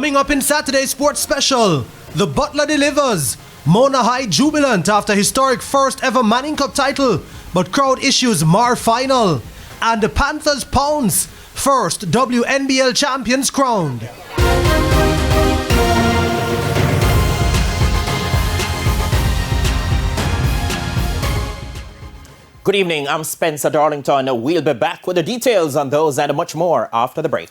Coming up in Saturday's Sports Special, the Butler delivers. Mona High jubilant after historic first ever Manning Cup title, but crowd issues mar final. And the Panthers pounce, first WNBL champions crowned. Good evening, I'm Spencer Darlington. We'll be back with the details on those and much more after the break.